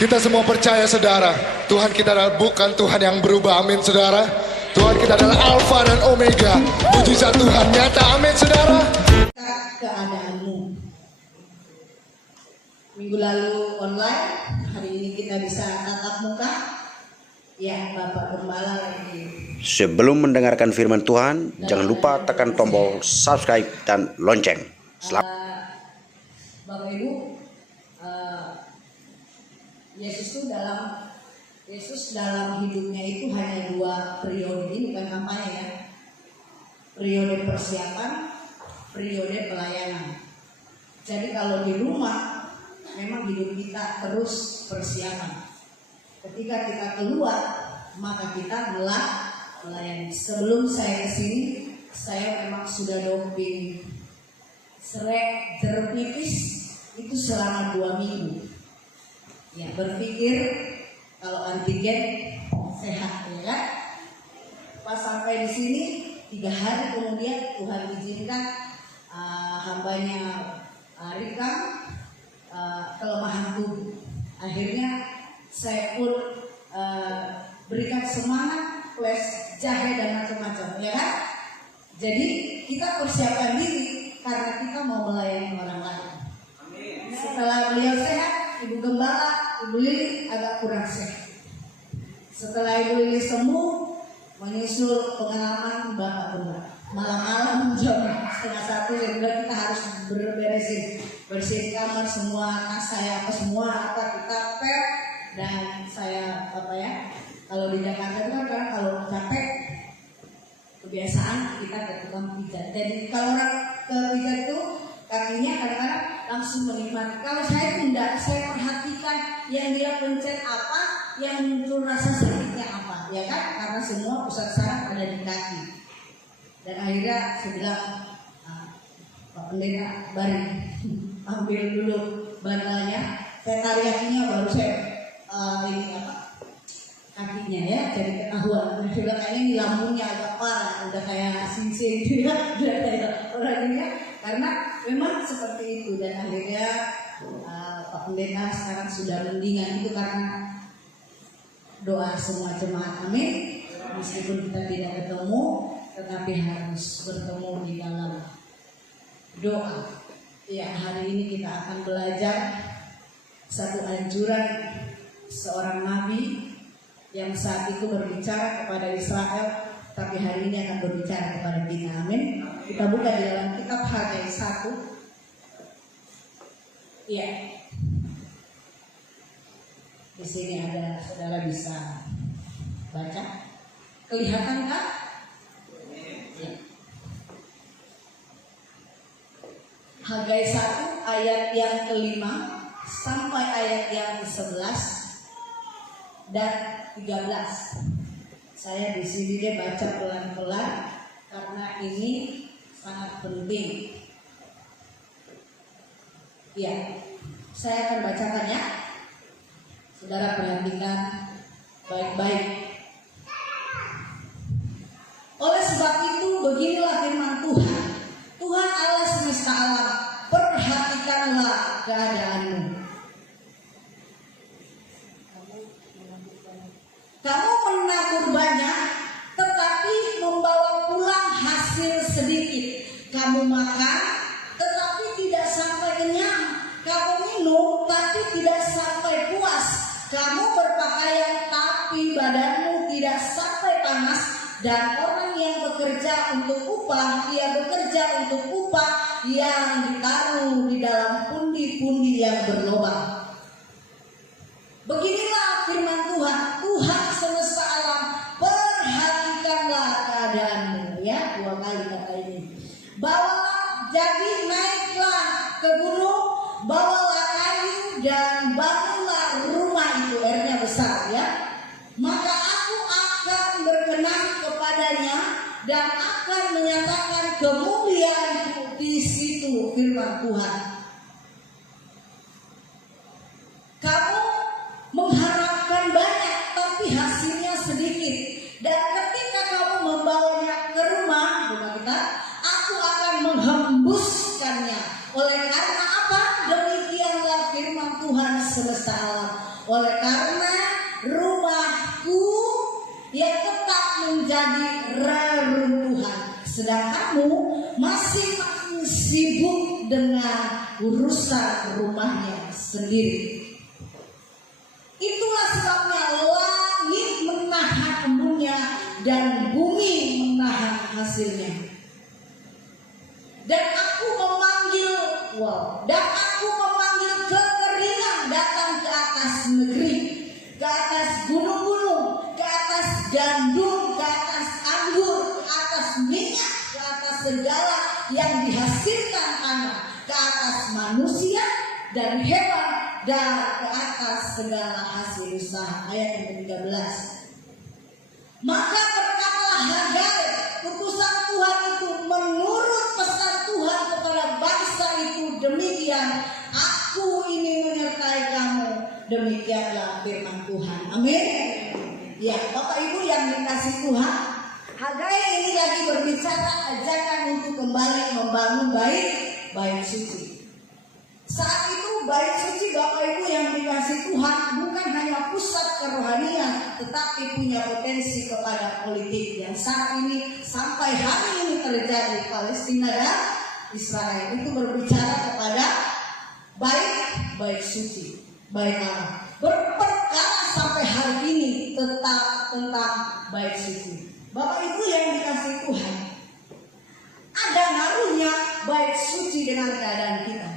Kita semua percaya saudara, Tuhan kita adalah bukan Tuhan yang berubah, amin saudara. Tuhan kita adalah Alfa dan Omega, mujizat Tuhan nyata, amin saudara. Keadaanmu. Minggu lalu online, hari ini kita bisa tatap muka. Ya, Bapak Gembala lagi. Sebelum mendengarkan firman Tuhan, jangan lupa tekan tombol subscribe dan lonceng. Bapak Ibu, Yesus dalam hidupnya itu hanya 2 periode, ini bukan kampanye ya. Periode persiapan, periode pelayanan. Jadi kalau di rumah memang hidup kita terus persiapan. Ketika kita keluar, maka kita melayani. Sebelum saya kesini, saya memang sudah doping serai jeruk nipis itu selama 2 minggu. Ya, berpikir kalau antigen sehat, ya kan? Pas sampai di sini 3 hari kemudian Tuhan izinkan hambanya Rika kelemahan tubuh. Akhirnya saya pun berikan semangat plus jahe dan macam-macam, ya kan? Jadi kita persiapkan diri karena kita mau melayani orang lain. Amin. Setelah beliau sehat, Ibu Gembala, Ibu Lili agak kurang sehat. Setelah Ibu Lili sembuh, menyusul pengalaman Bapak Gembala. Malam-malam jam 12:30 ya kita harus bersihin kamar semua, tas saya apa semua kita pack. Dan saya kalau di Jakarta itu kan kalau capek kebiasaan kita ke tukang pijat. Jadi kalau orang ke pijat itu kakinya kadang-kadang langsung menikmati. Kalau saya tidak, saya perhatikan yang dia pencet apa, yang muncul rasa sakitnya apa, ya kan? Karena semua pusat saraf ada di kaki. Dan akhirnya saya bilang, Pak Pendeta, bari ambil dulu bantalnya, saya tariakinya baru saya kakinya ya, jadi ketahuan. Saya bilang kayaknya ini lambungnya agak parah, udah kayak singsing gitu ya, udah kayak orangnya. Karena memang seperti itu. Dan akhirnya Pak Pendeta sekarang sudah mendingan itu karena doa semua jemaat, amin. Meskipun kita tidak ketemu, tetapi harus bertemu di dalam doa. Ya, hari ini kita akan belajar satu anjuran seorang nabi yang saat itu berbicara kepada Israel, tapi hari ini akan berbicara kepada kita, amin. Kita buka di dalam kitab Hagai 1. Iya. Di sini ada, saudara bisa baca. Kelihatan kan? Ya. Hagai 1 ayat yang ke-5 sampai ayat yang ke-11 dan 13. Saya di sini dia baca pelan-pelan karena ini sangat penting. Ya, saya akan bacakan ya. Saudara perhatikan baik-baik. Oleh sebab itu beginilah firman Tuhan. Tuhan Allah semesta alam, perhatikanlah keadaanmu. Kamu menabur banyak, tetapi membawa pulang hasil sedikit. Kamu makan, tetapi tidak sampai kenyang. Kamu minum, tapi tidak sampai puas. Kamu berpakaian, tapi badanmu tidak sampai panas. Dan orang yang bekerja untuk upah, ia bekerja untuk upah yang ditaruh di dalam pundi-pundi yang berlobang. Beginilah firman Tuhan, Tuhan semesta alam, perhatikanlah keadaanmu. Ya, 2 kali kata ini. Bawalah, jadi naiklah ke gunung, bawalah kayu dan bangunlah rumah itu, R-nya besar ya. Maka aku akan berkenan kepadanya dan akan menyatakan kemuliaanku di situ, firman Tuhan. Kamu mengharapkan banyak tapi hasilnya sedikit, dan ketika kamu membawanya ke rumah kita, aku akan menghembuskannya. Oleh karena apa? Demikianlah firman Tuhan semesta alam. Oleh karena rumahku yang tetap menjadi reruntuhan, sedang kamu masih sibuk dengan urusan rumahnya sendiri. Itulah sebabnya langit menahan embunnya dan bumi menahan hasilnya. Dan aku memanggil kekeringan datang ke atas negeri, ke atas gunung-gunung, ke atas gandum, ke atas anggur, ke atas minyak, ke atas segala yang dihasilkan tanah, ke atas manusia dan hewan, dan ke atas segala hasil usaha. Ayat yang ke-13. Maka berkatalah Hagai, utusan Tuhan itu, menurut pesan Tuhan kepada bangsa itu demikian, aku ini menyertai kamu, demikianlah firman Tuhan. Amin. Ya, Bapak Ibu yang dikasih Tuhan, Hagai ini lagi berbicara ajakan untuk kembali membangun bait suci. Saat itu bait suci, Bapak Ibu yang dikasih Tuhan, bukan hanya pusat kerohanian, tetapi punya potensi kepada politik yang saat ini sampai hari ini terjadi Palestina dan Israel. Itu berbicara kepada bait suci, bait Allah. Berperkara sampai hari ini tetap tentang bait suci. Bapak Ibu yang dikasih Tuhan, ada ngaruhnya bait suci dengan keadaan kita.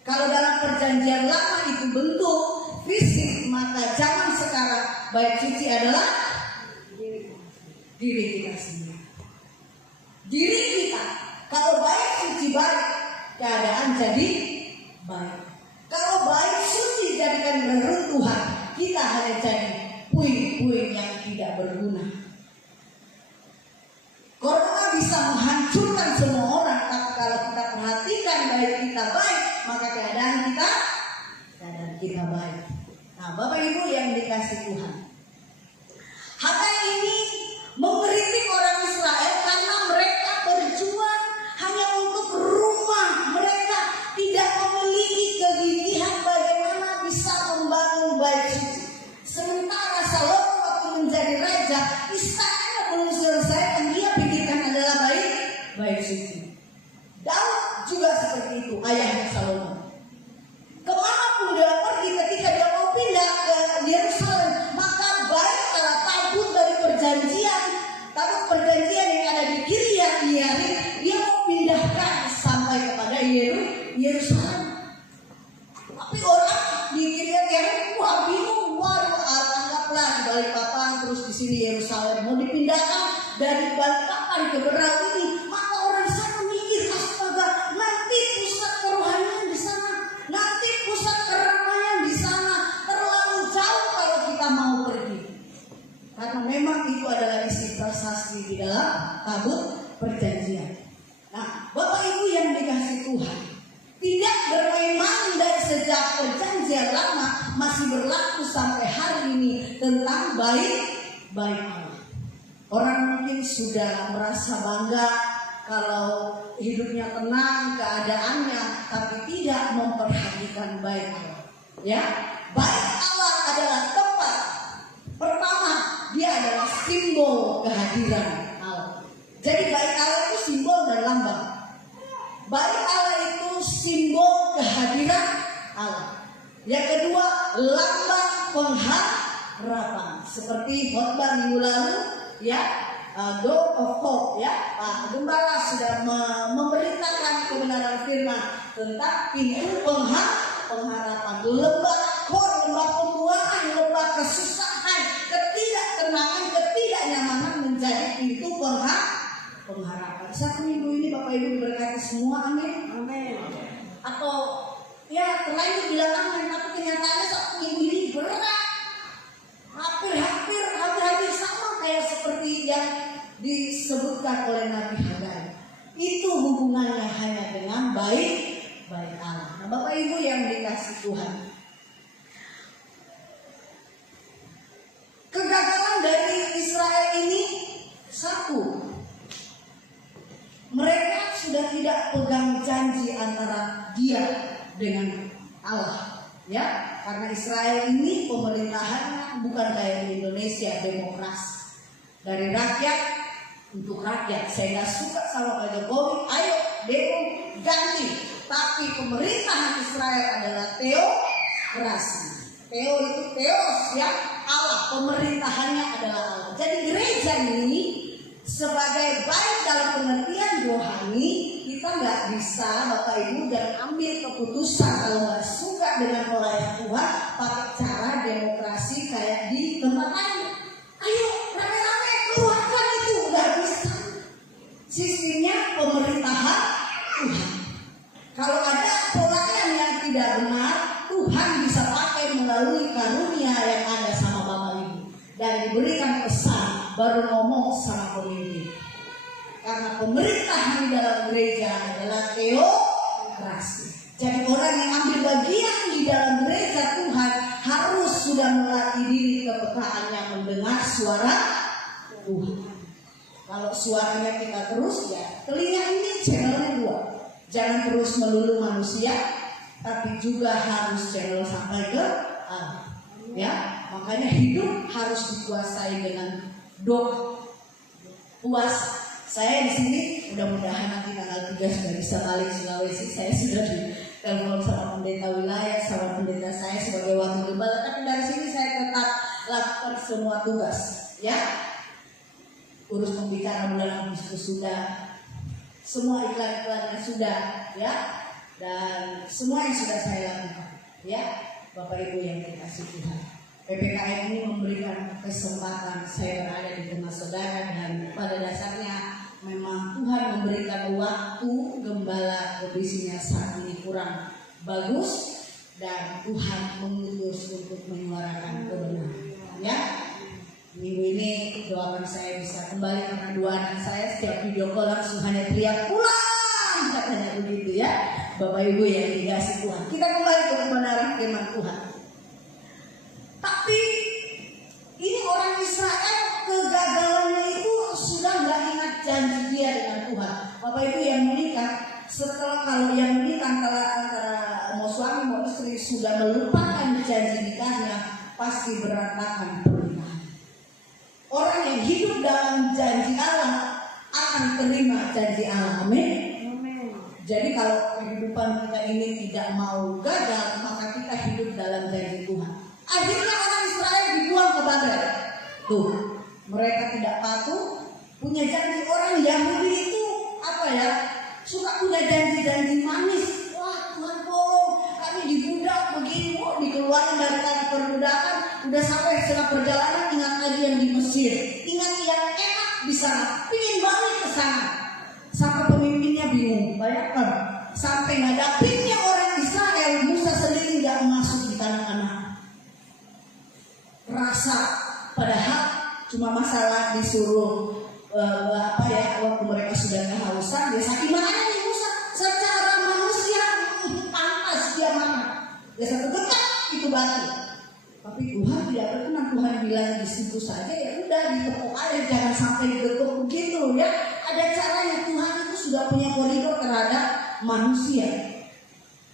Kalau dalam perjanjian lama itu bentuk fisik, maka zaman sekarang bait suci adalah diri kita sendiri. Diri kita. Kalau bait suci baik, keadaan jadi baik. Kalau bait suci jadikan reruntuhan, kita hanya jadi puing-puing yang tidak berguna. Corona bisa menghancurkan semua orang, tapi kalau kita perhatikan bait kita baik, maka keadaan kita baik. Nah, Bapak Ibu yang dikasih Tuhan, Hagai ini mengkritik orang Israel karena mereka berjuang hanya untuk rumah mereka, tidak memiliki kegigihan bagaimana bisa membangun bait suci. Sementara Salomo waktu menjadi raja, istananya belum selesai, yang dia pikirkan adalah bait suci. Daud juga seperti itu, ayahnya Salomo. Kemanapun dia pergi, ketika dia mau pindah ke Yerusalem, maka baik Allah tabut dari perjanjian yang ada di Kiryat Yearim, dia mau pindahkan sampai kepada Yerusalem. Tapi orang di Kiryat Yearim bingung, anggaplah di Balikpapan, terus di sini Yerusalem mau dipindahkan dari Balikpapan ke Berau ini. Maka orang sana mikir, astaga, nanti pusat kerohanian di sana, nanti pusat keramaian di sana, terlalu jauh kalau kita mau pergi. Karena memang itu adalah isi prasasti di dalam tabut perjanjian. Nah, Bapak Ibu yang dikasih Tuhan, tidak bermain-main dari sejak perjanjian lama masih berlaku sampai hari ini tentang bait Allah. Orang mungkin sudah merasa bangga kalau hidupnya tenang keadaannya, tapi tidak memperhatikan bait Allah. Ya, bait Allah adalah tempat pertama, dia adalah simbol kehadiran Allah. Jadi bait Allah itu simbol dan lambang. Bait Allah itu simbol kehadiran Allah. Yang kedua, lambang pengharapan. Seperti khotbah minggu lalu, ya, Door of Hope, ya, Pak Gembala sudah memberitakan kebenaran firman tentang pintu pengharapan. Lembah kor, lembah pembuangan, lembah kesusahan, ketidaktenangan, ketidaknyamanan menjadi pintu pengharapan. Satu minggu ini Bapak Ibu diberkati semua, amin. Amin. Atau ya terlalu bilang amin, tapi kenyataannya satu minggu ini berat. Hampir sama kayak seperti yang disebutkan oleh Nabi Hagai. Itu hubungannya hanya dengan bait Allah. Nah, Bapak Ibu yang dikasih Tuhan, kegagalan dari Israel ini satu, mereka sudah tidak pegang janji antara dia dengan Allah. Ya, Karena Israel ini pemerintahannya bukan kayak di Indonesia, demokrasi. Dari rakyat untuk rakyat. Saya nggak suka sama Pak Jokowi, ayo demo ganti. Tapi pemerintahan Israel adalah teokrasi. Teo itu teos ya, Allah. Pemerintahannya adalah Allah. Jadi gereja ini sebagai baik dalam pengertian rohani, kita nggak bisa Bapak Ibu dan ambil keputusan kalau nggak suka dengan pelayan Tuhan pakai cara demokrasi kayak di tempat lain. Ayo rame-rame keluarkan itu, nggak bisa. Sistemnya pemerintahan Tuhan. Kalau ada pelayan yang tidak benar, Tuhan bisa pakai melalui karunia yang ada sama Bapak Ibu dan diberikan pesan baru ngomong sama pemimpin. Karena pemerintahan di dalam gereja adalah teokrasi. Jadi orang yang ambil bagian di dalam gereja Tuhan harus sudah melatih diri kepekaannya mendengar suara Tuhan. Kalau suaranya kita terus ya, telinga ini channelnya 2. Jangan terus melulu manusia, tapi juga harus channel sampai ke Allah. Ya, makanya hidup harus dikuasai dengan doa, puasa. Saya di sini mudah-mudahan nanti tanggal 3 sudah bisa balik Sulawesi. Saya sudah ditelepon sama pendeta wilayah, sama pendeta saya sebagai wakil gembala. Tapi dari sini saya tetap lakukan semua tugas. Ya, urus pembicaraan bulan Agustus sudah. Semua iklan-iklannya sudah, ya, dan semua yang sudah saya lakukan, ya, Bapak Ibu yang dikasih Tuhan. PPKN ini memberikan kesempatan saya berada di tengah saudara dan pada dasarnya memang Tuhan memberikan waktu gembala kondisinya saat ini kurang bagus dan Tuhan mengutus untuk menyuarakan kebenaran, ya. Minggu ini doakan saya bisa kembali karena 2 anak saya setiap video call langsung hanya teriak pulang, katanya begitu ya. Bapak Ibu yang dikasih Tuhan, kita kembali ke kebenaran firman Tuhan. Tapi ini orang Israel kegagalannya itu sudah nggak ingat janji dia dengan Tuhan. Bapak Ibu yang menikah, setelah kalau yang menikah antara mau suami mau istri sudah melupakan janji nikahnya, pasti berantakan pernikahan. Orang yang hidup dalam janji Allah akan terima janji Allah. Amin. Jadi kalau kehidupan kita ini tidak mau gagal, maka kita hidup dalam janji Tuhan. Akhirnya orang Israel dibuang ke Babel. Tuh, mereka tidak patuh, punya janji. Orang Yahudi itu apa ya? Suka punya janji-janji manis. Wah, Tuhan tolong kami dibudak begini, dikeluarkan dari tanah perbudakan. Udah sampai setelah perjalanan ingat lagi yang di Mesir, ingat yang enak di sana, pingin balik ke sana. Sampai pemimpinnya bingung, bayangkan sampai ngadapinnya orang Israel, Musa sendiri nggak masuk di tanah-tanah. Rasa padahal cuma masalah disuruh waktu mereka sudah kehausan, dia sakit mana nih Musa? Secara manusia pantas dia mana? Dia satu dekat itu batu. Tapi Tuhan tidak berkenan. Tuhan bilang di situ saja ya udah ditepuk aja, jangan sampai digetuk begitu ya. Ada caranya. Tuhan itu sudah punya koridor terhadap manusia.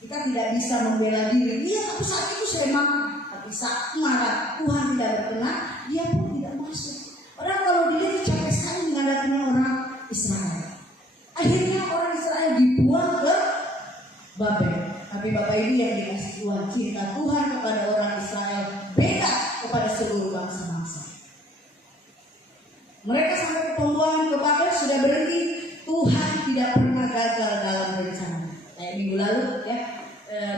Kita tidak bisa membela diri. Iya, tapi saat itu saya marah. Tapi saat marah Tuhan tidak berkenan, dia pun tidak masuk. Orang kalau dilihat capek sekali menghadapinya orang Israel. Akhirnya orang Israel dibuang ke Babel. Tapi Bapak Ibu yang dikasih Tuhan, cinta Tuhan kepada orang Israel beda kepada seluruh bangsa-bangsa. Mereka sampai ke pembuangan ke Babel sudah berhenti. Tuhan tidak pernah gagal dalam rencana. Kayak minggu lalu ya,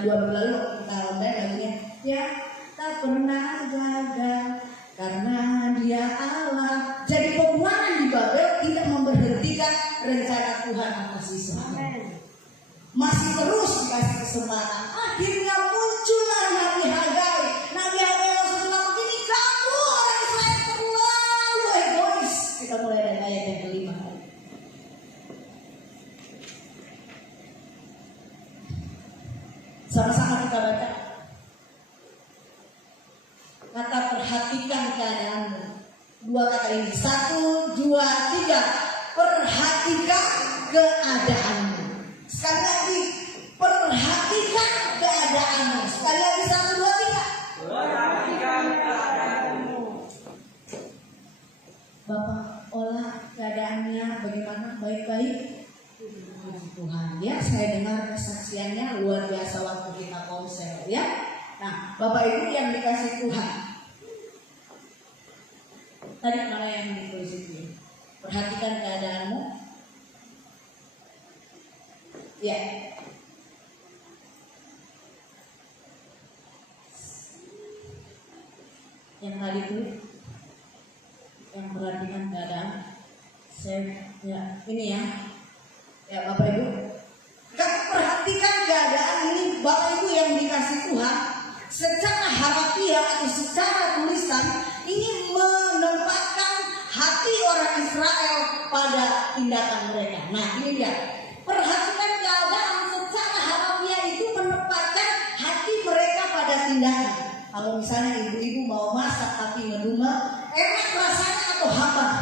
2 minggu lalu kita online lagunya ya, tak pernah gagal karena Dia Allah. Jadi pembuangan di Babel tidak memberhentikan rencana Tuhan atas Israel. Masih terus dikasih kesempatan. Akhirnya muncullah Nabi Hagai. Nabi Hagai langsung bilang begini, kamu orang Israel terlalu egois. Kita mulai dari ayat yang kelima. Sama-sama kita baca. Kata perhatikan keadaanmu. 2 kata ini. 1, 2, 3. Perhatikan keadaanmu. Sekali lagi, perhatikan keadaanmu. Sekali lagi 1, 2, 3. Bapak olah keadaannya bagaimana? Baik-baik. Tuhan ya, saya dengar kesaksiannya luar biasa waktu kita konser ya. Nah, Bapak Ibu yang dikasih Tuhan, tadi mana yang ditulis itu? Perhatikan keadaanmu. Ya. Yang tadi itu yang perhatikan keadaan. Saya ya ini ya. Ya Bapak Ibu, perhatikan keadaan ini Bapak Ibu yang dikasih Tuhan. Secara harafiah atau secara tulisan ini menempatkan hati orang Israel pada tindakan mereka. Nah ini dia, perhatikan keadaan secara harafiah itu menempatkan hati mereka pada tindakan. Kalau misalnya ibu-ibu mau masak tapi ngedumel, enak rasanya atau hambar?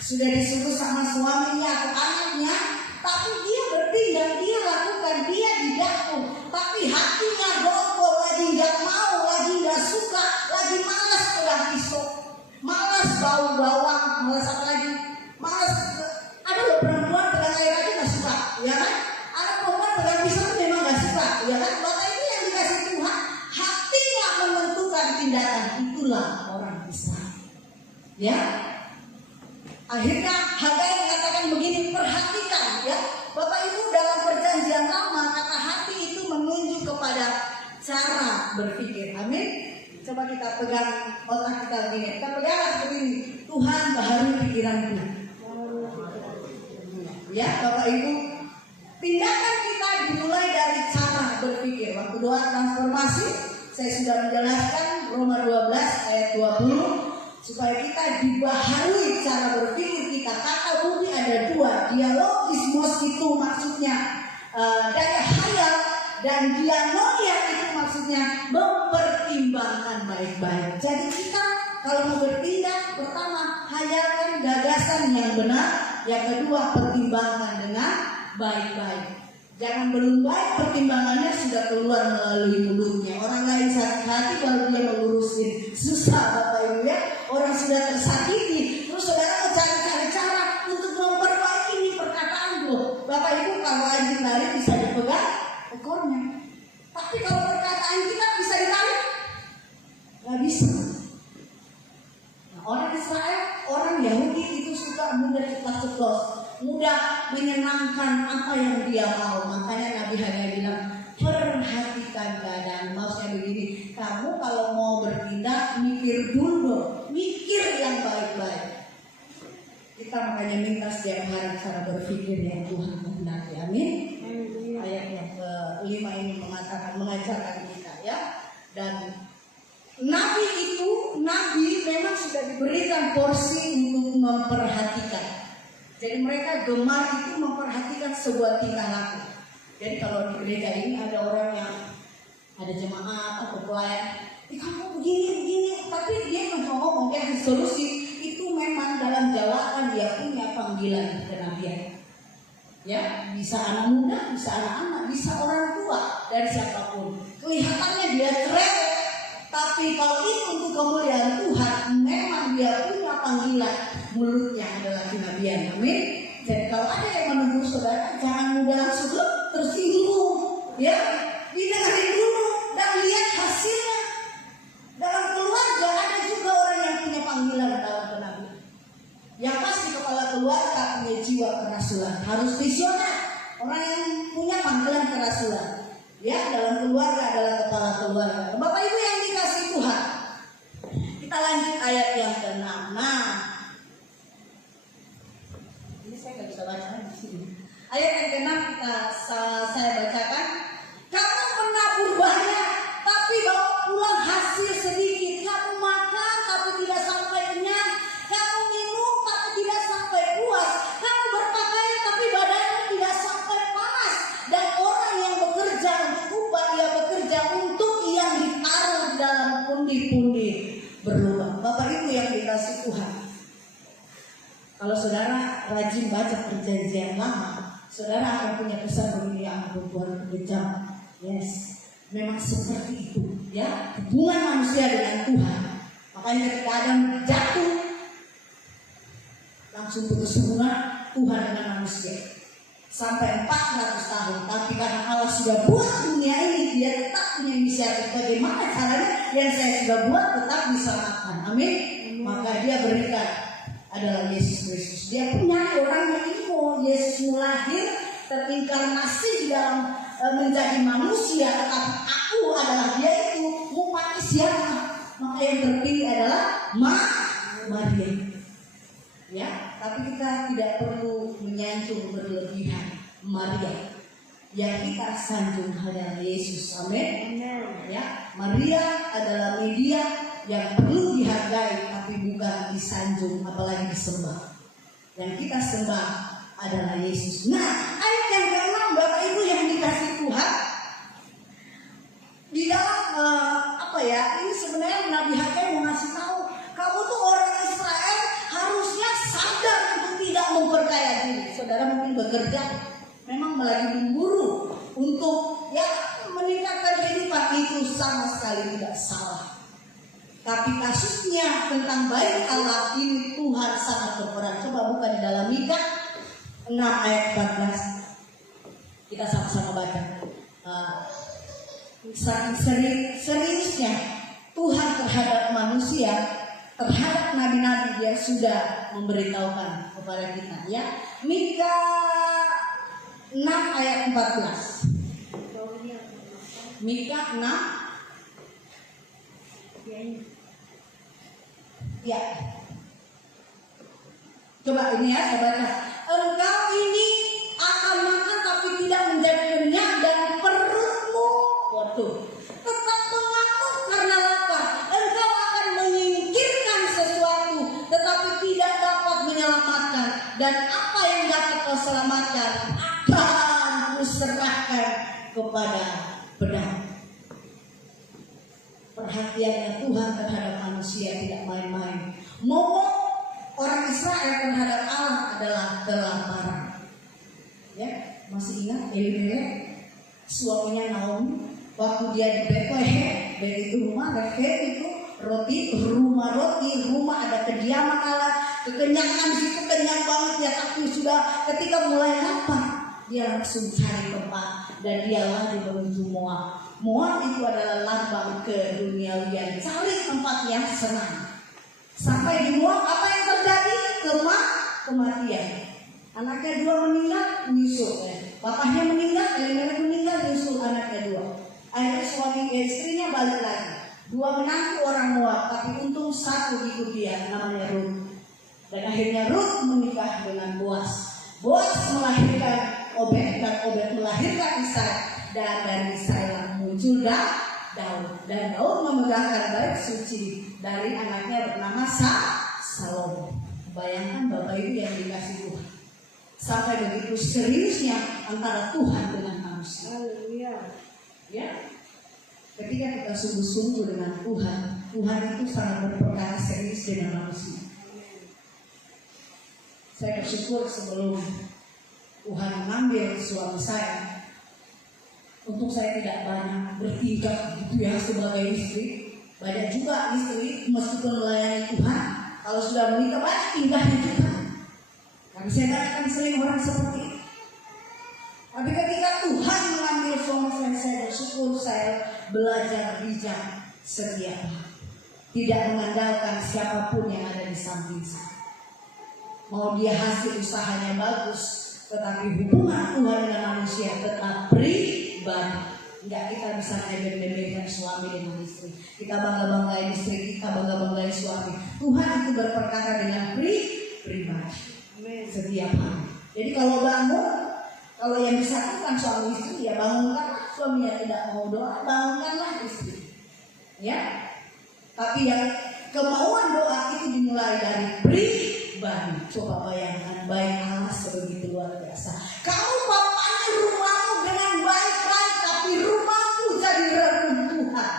Sudah disuruh sama suaminya atau anaknya, tapi dia bertindak, dia lakukan, dia di dapur, tapi hatinya gogol, lagi nggak mau, lagi nggak suka, lagi malas pegang pisau, malas bau bawang, malas apa lagi, malas. Ada loh perempuan pegang air aja nggak suka, ya kan? Ada perempuan pegang pisau itu memang nggak suka, ya kan? Bapak ini yang dikasih Tuhan, hatinya menentukan tindakan, itulah orang Israel, ya. Akhirnya Hagai mengatakan begini, perhatikan ya Bapak Ibu, dalam perjanjian lama kata hati itu menunjuk kepada cara berpikir. Amin. Coba kita pegang otak kita begini, kita pegang seperti ini. Tuhan baharui pikiranku. Ya Bapak Ibu, tindakan kita dimulai dari cara berpikir. Waktu doa transformasi saya sudah menjelaskan Roma 12 ayat 20, supaya kita dibaharui cara berpikir kita. Kata budi ada dua, dialogismos itu maksudnya daya hayal, dan dianoia itu maksudnya mempertimbangkan baik-baik. Jadi kita kalau mau bertindak, pertama hayalkan gagasan yang benar, yang kedua pertimbangkan dengan baik-baik. Jangan belum baik pertimbangannya sudah keluar melalui mulutnya. Orang lain sakit hati baru dia melurusin. Susah Bapak Ibu ya. Orang sudah tersakiti, terus saudara mencari-cari cara untuk memperbaiki ini perkataan gue. Bapak Ibu, kalau anjing lari bisa dipegang ekornya, tapi kalau perkataan kita bisa ditarik, nggak bisa. Nah, orang Israel, orang Yahudi itu suka mudah ceplos, mudah menyenangkan apa yang dia mau. Makanya Nabi Hagai bilang, perhatikan keadaan. Maksudnya begini, kamu kalau mau bertindak mikir dulu, mikir yang baik-baik. Kita makanya minta setiap hari cara berpikir yang Tuhan kehendaki. Amin. Ayat yang ke-5 ini mengatakan, mengajarkan kita ya. Dan Nabi memang sudah diberikan porsi untuk memperhatikan. Jadi mereka gemar itu memperhatikan sebuah tingkah laku. Jadi kalau di gereja ini ada orang yang ada jemaat atau pelayan, kamu begini, tapi dia ngomong kasih solusi, itu memang dalam jawatan dia punya panggilan kenabian. Ya, bisa anak muda, bisa anak-anak, bisa orang tua, dari siapapun. Kelihatannya dia keren, tapi kalau itu untuk kemuliaan Tuhan, memang dia punya panggilan, mulutnya adalah kenabian. Amin. Jadi kalau ada yang menegur saudara, jangan mudah langsung tersinggung, ya, didengarin dulu dan lihat hasilnya. Dalam keluarga ada juga orang yang punya panggilan dalam kenabian. Yang pasti kepala keluarga punya jiwa kerasulan, harus visioner. Orang yang punya panggilan kerasulan, ya, dalam keluarga adalah kepala keluarga. Bapak Ibu yang dikasih Tuhan, kita lanjut ayat yang ke-6. Nah, ini saya nggak bisa baca di sini. Ayat yang ke-6 saya bacakan. Kamu menabur banyak, tapi bawa pulang hasil sedikit. Kamu makan, tapi tidak sampai kenyang. Kamu minum, tapi tidak sampai puas. Kamu berpakaian, tapi badanmu tidak sampai panas. Dan orang yang bekerja untuk upah, ia bekerja untuk yang ditaruh dalam pundi-pundi berlubang. Bapak Ibu yang dikasih Tuhan, kalau saudara rajin baca perjanjian lama, saudara akan punya kesan begini, yang berbuat kejam. Yes, memang seperti itu, ya, hubungan manusia dengan Tuhan. Makanya ketika Adam jatuh, langsung putus hubungan Tuhan dengan manusia sampai 400 tahun. Tapi karena Allah sudah buat dunia ini, Dia tetap punya inisiatif bagaimana caranya yang saya sudah buat tetap diselamatkan. Amin. Maka Dia berikan adalah Yesus Kristus. Dia punya orang yang info. Yesus lahir terinkarnasi di dalam menjadi manusia, tetapi aku adalah Dia itu. Mau pakai siapa? Maka yang terpilih adalah Maria. Ya, tapi kita tidak perlu menyanjung berlebihan Maria. Yang kita sanjung adalah Yesus. Amin. Ya, Maria adalah media yang perlu dihargai tapi bukan disanjung apalagi disembah. Yang kita sembah adalah Yesus. Nah, ayat yang ke-6 Bapak Ibu yang dikasih Tuhan di dalam ini sebenarnya Nabi Hagai mau ngasih tahu, kamu tuh orang Israel harusnya sadar untuk tidak memperkaya diri. Saudara mungkin bekerja, memang lagi memburu untuk meningkatkan kehidupan, itu sama sekali tidak salah. Tapi kasusnya tentang baik Allah ini Tuhan sangat berperan. Coba buka di dalam Mika 6 ayat 14. Kita sama-sama baca. Saking seriusnya Tuhan terhadap manusia, terhadap nabi-nabi, Dia sudah memberitahukan kepada kita. Ya, Mika 6 ayat 14. Mika 6. Ya. Coba ini ya, saya baca. Engkau ini akan makan tapi tidak menjadi kenyang, dan perutmu tetap mengamuk karena lapar. Engkau akan menyingkirkan sesuatu tetapi tidak dapat menyelamatkan, dan apa yang dapat kau selamatkan akan kuserahkan kepada pedang. Perhatiannya Tuhan terhadap manusia tidak main-main. Momok orang Israel terhadap Allah adalah kelaparan. Ya, masih ingat Elimelek, suaminya Naomi, waktu dia di Bethlehem, dari itu rumah itu rumah ada kediaman Allah, kekenyangan situ kenyang banget ya, tapi sudah ketika mulai lapar, dia langsung cari tempat dan dia lari menuju Moab. Moab itu adalah lambang keduniawian, cari tempat yang senang. Sampai di Moab apa yang terjadi? Kematian. Anaknya 2 meninggal, nyusul. Bapaknya meninggal, Elimelek meninggal, nyusul anaknya 2. Akhirnya suami istrinya balik lagi. 2 menantu orang Moab, tapi untung 1 ikut dia, namanya Ruth. Dan akhirnya Ruth menikah dengan Boaz. Boaz melahirkan Obed, dan Obed melahirkan Isai, dan dari Isai muncul Daud. Dan Daud memegahkan bait suci dari anaknya bernama Salomo. Bayangkan Bapak Ibu yang dikasih Tuhan, sampai begitu seriusnya antara Tuhan dengan manusia. Ya, ketika kita sungguh-sungguh dengan Tuhan, Tuhan itu sangat berperkara serius dengan manusia. Saya bersyukur sebelum Tuhan mengambil suami saya, untuk saya tidak banyak bertingkah gitu ya sebagai istri. Banyak juga istri meskipun melayani Tuhan, kalau sudah menikah banyak tingkahnya juga. Karena saya katakan sering orang seperti itu. Tapi ketika Tuhan mengambil suami saya bersyukur saya belajar bijak setia, tidak mengandalkan siapapun yang ada di samping saya. Mau dia hasil usahanya bagus, tetapi hubungan Tuhan dengan manusia tetap pribadi. Enggak kita bisa nebeng-nebengkan suami dengan istri, kita bangga-banggain istri, kita bangga-banggain suami. Tuhan itu berperkara dengan pribadi setiap hari. Jadi kalau bangun, kalau yang disatukan suami istri, ya bangunkanlah. Suaminya tidak mau doa, bangunkanlah istri. Ya, tapi yang kemauan doa itu dimulai dari pribadi. Coba bayangkan, baik Allah sebegitu luar biasa. Kamu bapaknya rumahmu dengan baik-baik, tapi rumahmu jadi reruntuhan.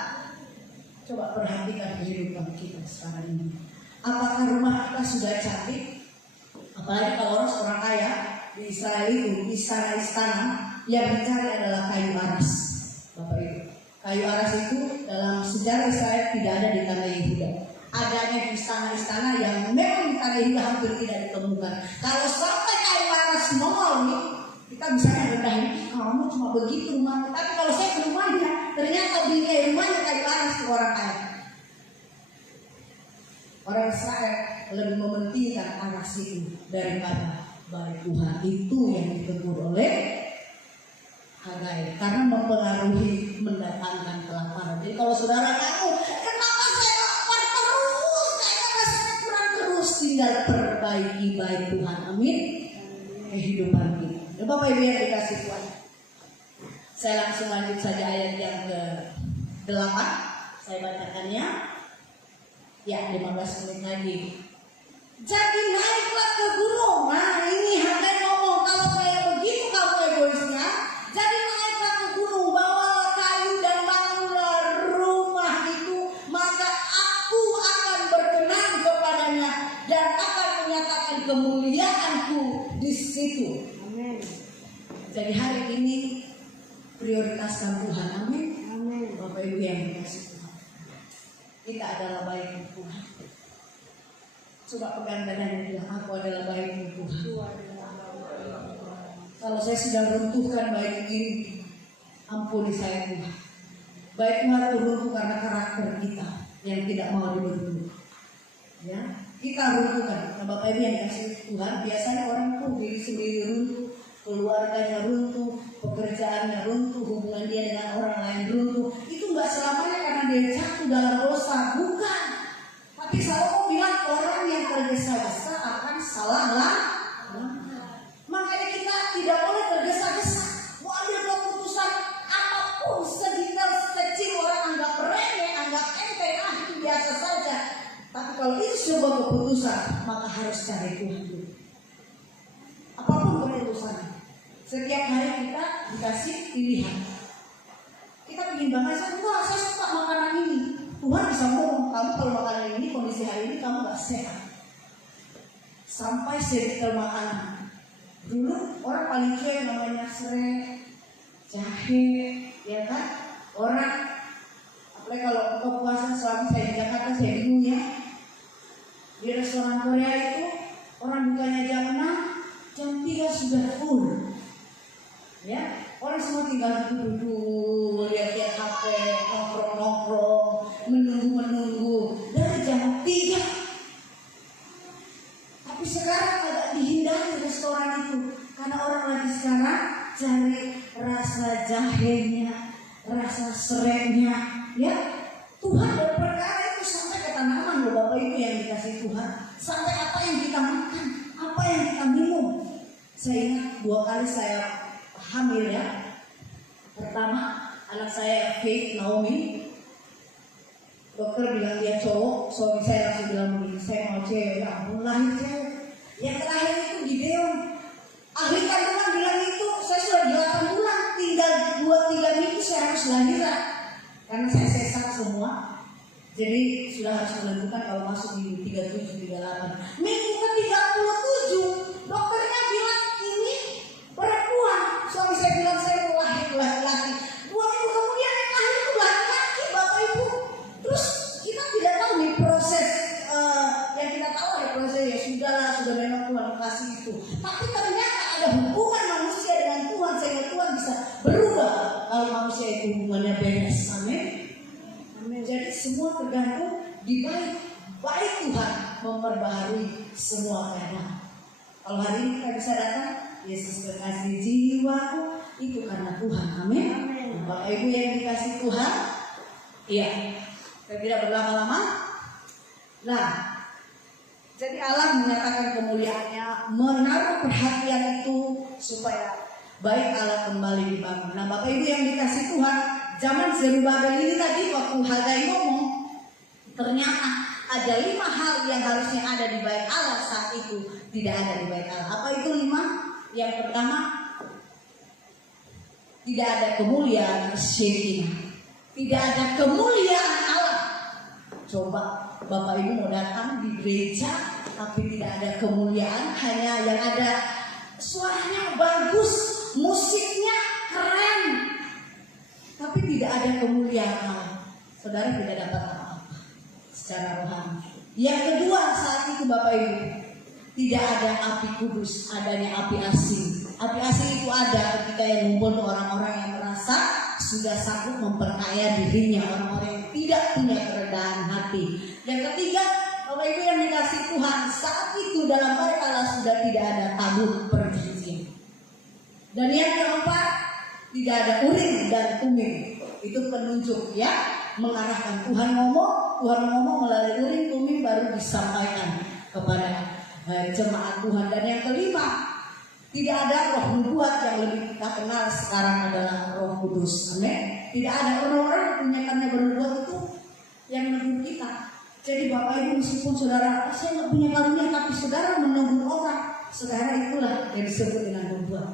Coba perhatikan kehidupan kita sekarang ini. Apakah rumah kita sudah cantik? Apalagi kalau orang kaya di Israel itu, istana-istana yang dicari adalah kayu aras. Bapak Ibu, kayu aras itu dalam sejarah Israel tidak ada di tanah Yehuda. Adanya istana-istana yang memang hari ini hampir tidak ditemukan. Kalau sampai kayu panas nongol nih, kita bisa rendahin, kamu cuma begitu rumahmu. Tapi kalau saya ke rumahnya, ternyata di rumahnya kayu panas ke orang kaya. Orang Israel lebih mementingkan anak itu daripada baik Tuhan. Itu yang ditegur oleh Hagai, karena mempengaruhi mendatangkan kelaparan. Jadi kalau saudara kamu, kenapa saya lapar terus? Kayaknya rasanya kurang terus. Tinggal perbaiki baik Tuhan. Amin. Kehidupan kita. Ya, Bapak Ibu yang dikasih Tuhan. Saya langsung lanjut saja ayat yang ke-8. Saya bacakannya. Ya, 15 menit lagi. Jadi naiklah ke gunung. Nah, ini Hagai ngomong, kalau kayak begitu kamu egoisnya. Jadi naiklah ke gunung, bawalah kayu dan bangunlah rumah itu, maka aku akan berkenan kepadanya dan akan menyatakan kemuliaanku di situ. Amin. Jadi hari ini prioritaskan Tuhan. Amin. Amin. Bapak Ibu yang dikasih Tuhan, kita adalah baik Tuhan. Coba pegang dan bilang, aku adalah baik Tuhan. Kalau saya sudah runtuhkan baik ini, ampuni saya Tuhan. Baik Tuhan itu runtuh karena karakter kita yang tidak mau dibentuk. Ya, kita runtuhkan. Nah, Bapak Ibu yang kasih Tuhan, biasanya orang tuh diri sendiri runtuh, keluarganya runtuh, pekerjaannya runtuh, hubungan dia dengan orang lain runtuh. Itu nggak selamanya karena dia jatuh dalam dosa, bukan. Tapi Salomo bilang orang yang tergesa-gesa akan salah langkah. Makanya kita tidak boleh tergesa-gesa. Mau ambil keputusan apapun sedetail sekecil orang anggap remeh, anggap enteng, itu biasa saja. Tapi kalau itu sebuah keputusan, maka harus cari Tuhan dulu. Apapun keputusannya. Setiap hari kita dikasih pilihan. Kita ingin banget, wah saya suka makanan ini. Tuhan bisa ngomong, kamu kalau makanan ini, kondisi hari ini kamu gak sehat. Sampai sedetail makanan. Dulu orang paling cuek namanya serai, jahe, ya kan? Orang, apalagi kalau buka puasa selama saya di Jakarta, saya bingung ya. Di restoran Korea itu, orang bukanya jam 6, jam 3 sudah full. Ya, orang semua tinggal duduk, lihat-lihat HP, nongkrong-nongkrong, menunggu dari jam 3. Tapi sekarang agak dihindari restoran itu karena orang lagi sekarang cari rasa jahenya, rasa serainya, ya. Tuhan berperkara itu sampai ke tanaman loh Bapak Ibu yang dikasih Tuhan, sampai apa yang kita makan, apa yang kita minum. Saya ingat 2 kali saya hamil ya. Pertama anak saya Faith Naomi, dokter bilang dia cowok, suami saya langsung bilang begini, saya mau cewek, ya ampun lahir cewek. Yang terakhir itu Gideon, ahli kandungan bilang itu, saya sudah 8 bulan, tinggal 2-3 minggu saya harus lahiran. Karena saya sesar semua, jadi sudah harus menentukan kalau masuk minggu 37-38. Minggu ke-37, dokternya bilang ini perempuan. Suami saya bilang saya mau lahir laki-laki. 2 minggu kemudian yang lahir itu laki-laki, Bapak Ibu. Terus kita tidak tahu nih proses, yang kita tahu ada proses ya sudah memang Tuhan kasih itu. Tapi ternyata ada hubungan manusia dengan Tuhan sehingga Tuhan bisa berubah kalau manusia itu hubungannya beres. Amin. Amin. Jadi semua tergantung di baik Tuhan memperbaharui semua keadaan. Kalau hari ini kita bisa datang, Yesus berkasih jiwaku itu karena Tuhan. Amin. Bapak Ibu yang dikasih Tuhan, iya. Saya tidak berlama-lama. Nah, jadi Allah menyatakan kemuliaannya, menaruh perhatian itu supaya baik Allah kembali dibangun. Nah, Bapak Ibu yang dikasih Tuhan, zaman Zerubabel ini tadi waktu Hagai ngomong, ternyata ada 5 hal yang harusnya ada di bait Allah saat itu tidak ada di bait Allah. Apa itu 5? Yang pertama, tidak ada kemuliaan Shekinah. Tidak ada kemuliaan Allah. Coba Bapak Ibu mau datang di gereja tapi tidak ada kemuliaan, hanya yang ada suaranya bagus, musiknya keren, tapi tidak ada kemuliaan Allah. Saudara tidak dapat apa-apa secara rohani. Yang kedua, saat itu Bapak Ibu, tidak ada api kudus, adanya api asing. Api asing itu ada ketika yang ngumpul tuh orang-orang yang merasa sudah sanggup memperkaya dirinya, orang-orang yang tidak punya kerendahan hati. Yang ketiga, Bapak Ibu yang dikasih Tuhan, saat itu dalam mereka sudah tidak ada tabur perjanjian. Dan yang keempat, tidak ada urim dan tumim. Itu penunjuk ya, mengarahkan. Tuhan ngomong melalui urim tumim baru disampaikan kepada jemaat Tuhan. Dan yang kelima, tidak ada roh nubuat yang lebih kita kenal sekarang adalah Roh Kudus. Amin. Tidak ada orang-orang punya karena bernubuat itu yang menegur kita. Jadi Bapak Ibu, meskipun saudara saya nggak punya karunia, tapi saudara menegur orang, saudara itulah yang disebut dengan nubuat.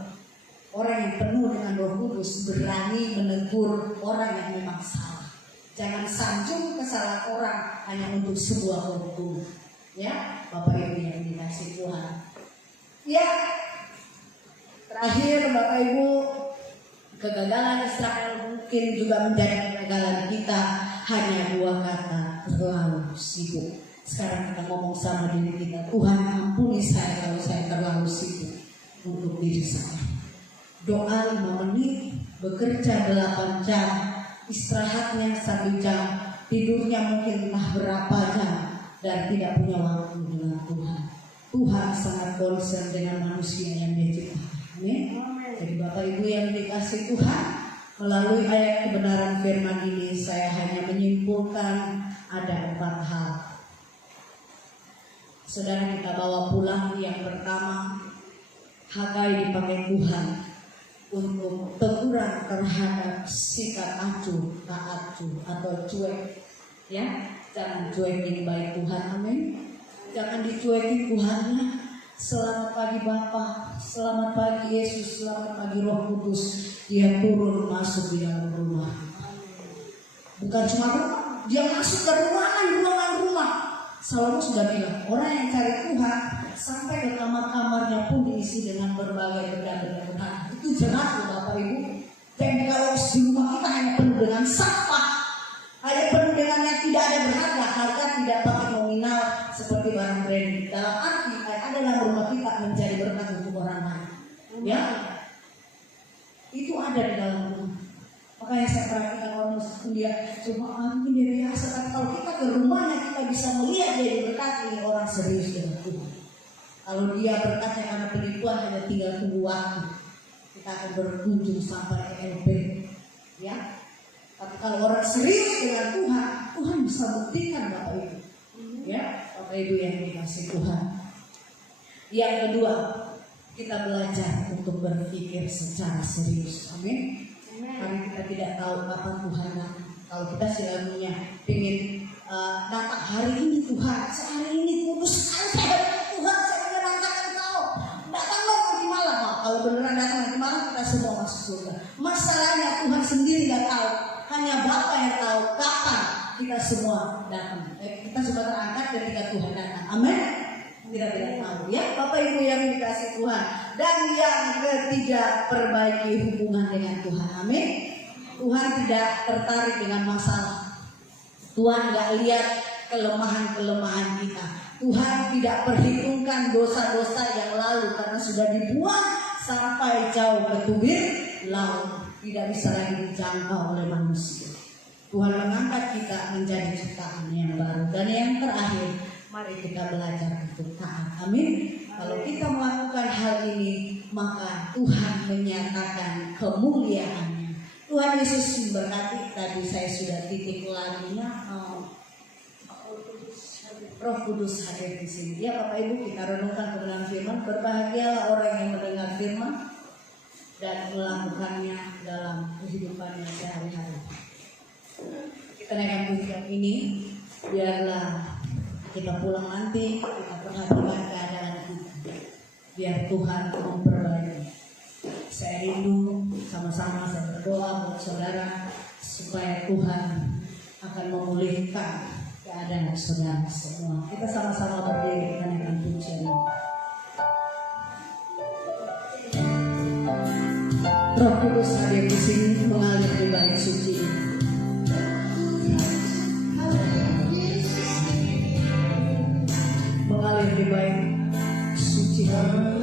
Orang yang penuh dengan Roh Kudus berani menegur orang yang memang salah. Jangan sanjung kesalahan orang hanya untuk sebuah hukum. Ya, Bapak Ibu yang dikasih Tuhan. Ya, terakhir Bapak Ibu, kegagalan Israel mungkin juga menjadi kegagalan kita. Hanya dua kata, terlalu sibuk. Sekarang kita ngomong sama diri kita, Tuhan ampuni saya kalau saya terlalu sibuk untuk diri saya. Doa 5 menit, bekerja 8 jam, istirahatnya 1 jam, tidurnya mungkin entah berapa jam, dan tidak punya waktu dengan Tuhan. Tuhan sangat concern dengan manusia yang dia ciptakan. Jadi Bapak Ibu yang dikasih Tuhan, melalui ayat kebenaran firman ini saya hanya menyimpulkan ada 4 hal. Saudara, kita bawa pulang. Yang pertama, Hagai dipakai Tuhan untuk teguran terhadap sikap acuh, tak acuh atau cuek. Ya, jangan cuekin baik Tuhan, amin. Jangan dicuekin Tuhannya. Selamat pagi Bapa, selamat pagi Yesus, selamat pagi Roh Kudus. Dia turun masuk di dalam rumah. Bukan cuma rumah, dia masuk ke ruangan rumah. Salomo sudah bilang, orang yang cari Tuhan sampai ke kamar-kamarnya pun diisi dengan berbagai benda-benda Tuhan. Itu jelas loh Bapak Ibu. Dan kalau di rumah kita hanya penuh dengan sampah, hanya penuh dengan yang tidak ada berharga, harga tidak pakai nominal seperti barang brand. Dalam arti adalah rumah kita menjadi berkat untuk orang lain. Ya, itu ada di dalam rumah. Makanya saya perhatikan orang meskipun dia cuma mungkin dia biasa, tapi kalau kita ke rumahnya kita bisa melihat dia diberkati orang serius dengan Tuhan. Kalau dia berkatnya karena penipuan hanya tinggal tunggu waktu. Kita akan berkunjung sampai ke LP. Ya. Tapi kalau orang serius dengan Tuhan, Tuhan bisa buktikan Bapak Ibu. Ya, Bapak Ibu yang dikasih Tuhan. Yang kedua, kita belajar untuk berpikir secara serius. Amin. Karena kita tidak tahu kapan Tuhan datang. Kalau kita selalunya ingin datang hari ini Tuhan, hari ini kudus sekali Tuhan, saya ingin datang kau. Datanglah nanti malam. Kalau beneran datang nanti malam kita semua masuk surga. Masalahnya Tuhan sendiri nggak tahu. Hanya Bapa yang tahu kapan kita semua datang. Kita semua terangkat ketika Tuhan datang. Amin. Kita tidak tahu ya Bapak Ibu yang dikasih Tuhan. Dan yang ketiga, perbaiki hubungan dengan Tuhan. Amin. Tuhan tidak tertarik dengan masalah. Tuhan nggak lihat kelemahan-kelemahan kita. Tuhan tidak perhitungkan dosa-dosa yang lalu karena sudah dibuang sampai jauh ke tubir laut, tidak bisa lagi dijangkau oleh manusia. Tuhan mengangkat kita menjadi ciptaan yang baru. Dan yang terakhir, mari kita belajar untuk taat. Amin. Kalau kita melakukan hal ini, maka Tuhan menyatakan kemuliaannya. Tuhan Yesus memberkati. Tadi saya sudah titik laginya. Roh Kudus hadir di sini. Ya Bapak Ibu, kita renungkan kebenaran firman. Berbahagialah orang yang mendengar firman dan melakukannya dalam kehidupannya sehari-hari. Kita naikkan pujian ini. Biarlah kita pulang nanti, kita perhatikan keadaan kita. Biar Tuhan memperbaiki. Saya rindu sama-sama saya berdoa buat saudara supaya Tuhan akan memulihkan keadaan saudara semua. Kita sama-sama berdiri, kita naikkan pujian ini. Roh Kudus hadir di sini mengalir di bait suci ini. yang lebih baik. Suci Tuhan.